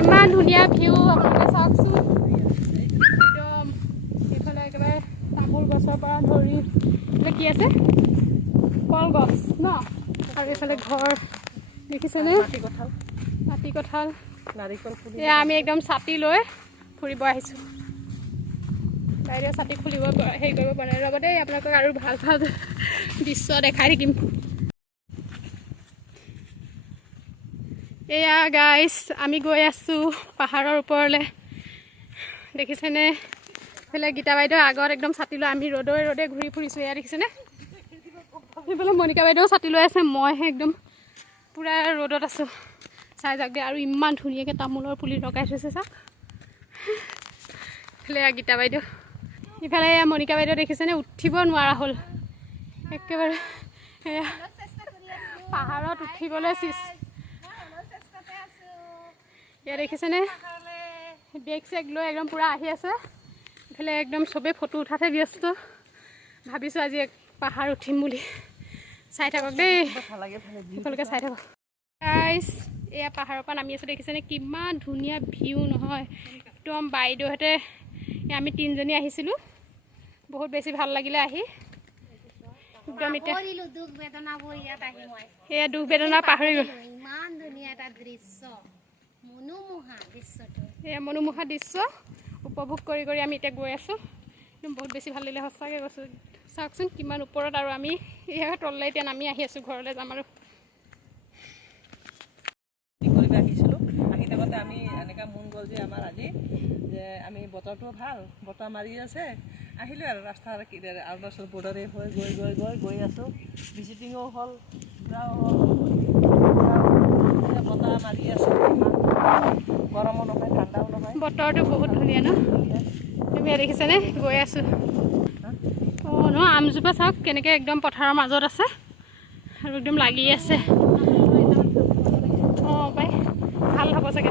ইমান ধুনীয়া ভিউ আপোনালোকে চাওকচোন একদম এইফালে একেবাৰে তামোল গছৰ পৰা ধৰি এইফালে কি আছে কলগছ ন আৰু এইফালে ঘৰ দেখিছেনে মাটি কঁঠাল এয়া আমি একদম ছাতি লৈ ফুৰিব আহিছোঁ বাইদেউ ছাতি খুলিব হেৰি কৰিব পৰা নাই ৰ'ব দেই আপোনালোকক আৰু ভাল ভাল দৃশ্য দেখাই থাকিম এয়া গাইছ আমি গৈ আছোঁ পাহাৰৰ ওপৰলৈ দেখিছেনে এইফালে গীতা বাইদেউ আগত একদম ছাতি লৈ আমি ৰ'দে ঘূৰি ফুৰিছোঁ এয়া দেখিছেনে সেইফালে মণিকা বাইদেউ ছাতি লৈ আছে মইহে একদম পূৰা ৰ'দত আছোঁ চাই যাওক দে আৰু ইমান ধুনীয়াকৈ তামোলৰ পুলি লগাই থৈছে চাওক এইফালে গীতা বাইদেউ ইফালে এয়া মণিকা বাইদেউ দেখিছেনে উঠিব নোৱাৰা হ'ল একেবাৰে এয়া পাহাৰত উঠিবলৈ এয়া দেখিছেনে বেগ চেগ লৈ একদম পূৰা আহি আছে এইফালে একদম চবেই ফটো উঠাতে ব্যস্ত ভাবিছোঁ আজি পাহাৰ উঠিম বুলি চাই থাকক দেই সকলোকে চাই থাকক গাইছ এয়া পাহাৰৰ পৰা নামি আছোঁ দেখিছেনে কিমান ধুনীয়া ভিউ নহয় একদম বাইদেউহঁতে আমি তিনিজনী আহিছিলোঁ বহুত বেছি ভাল লাগিলে আহি একদম এতিয়া এয়া দুখ বেদনা পাহৰি গ'ল ইমান ধুনীয়া এটা দৃশ্য এয়া মনোমোহা দৃশ্য উপভোগ কৰি কৰি আমি এতিয়া গৈ আছোঁ একদম বহুত বেছি ভাল লাগিলে সঁচাকৈ কৈছোঁ চাওকচোন কিমান ওপৰত আৰু আমি এয়া তললৈ এতিয়া নামি আহি আছোঁ ঘৰলৈ যাম আৰু আহিছিলোঁ আহি থাকোঁতে আমি এনেকুৱা মন গ'ল যে আমাৰ আজি যে আমি বতৰটো ভাল বতাহ মাৰি আছে আহিলোঁ আৰু ৰাস্তাৰ অৰুণাচল বৰ্ডাৰে হৈ গৈ আছোঁ ভিজিটিঙো হ'ল ঘূৰাও হ'ল বতাহ মাৰি আছে গৰমো নহয় ঠাণ্ডাও নহয় বতৰটো বহুত ধুনীয়া ন তুমি দেখিছানে গৈ আছোঁ অঁ ন আমজোপা চাওক কেনেকৈ একদম পথাৰৰ মাজত আছে আৰু একদম লাগি আছে অঁ পাই ভাল হ'ব চাগে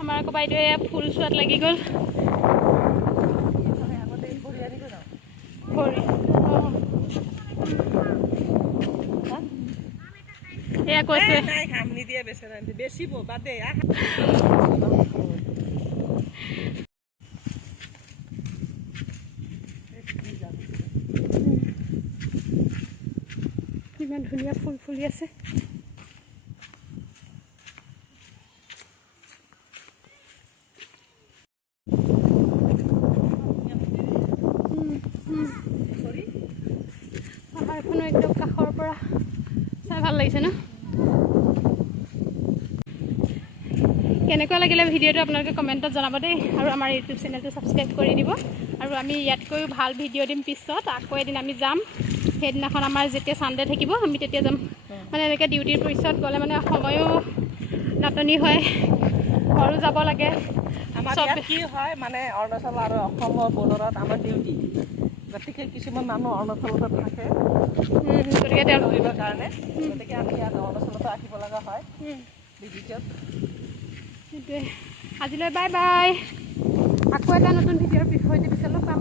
আমাৰ আকৌ বাইদেৱে ফুল চোৱাত লাগি গ'ল এয়া কৈছে বেচিব বাদে ইমান ধুনীয়া ফুল ফুলি আছে পাহাৰখনো একদম কাষৰ পৰা চাই ভাল লাগিছে ন কেনেকুৱা লাগিলে ভিডিঅ'টো আপোনালোকে কমেণ্টত জনাব দেই আৰু আমাৰ ইউটিউব চেনেলটো ছাবস্ক্ৰাইব কৰি দিব আৰু আমি ইয়াতকৈও ভাল ভিডিঅ' দিম পিছত আকৌ এদিন আমি যাম সেইদিনাখন আমাৰ যেতিয়া ছানডে থাকিব আমি তেতিয়া যাম মানে এনেকৈ ডিউটিৰ পিছত গ'লে মানে সময়ো নাটনি হয় ঘৰো যাব লাগে আমাৰ কি হয় মানে অৰুণাচল আৰু অসমৰ বৰ্ডাৰত আমাৰ ডিউটি গতিকে কিছুমান মানুহ অৰুণাচলতে থাকে গতিকে তেওঁ কৰিবৰ কাৰণে গতিকে আমি ইয়াত অৰুণাচলতো আহিব লগা হয় ভিজিটত সেইটোৱে আজিলৈ বাই বাই আকৌ এটা নতুন ভিডিঅ'ৰ বিষয়টো পিছলৈ পাম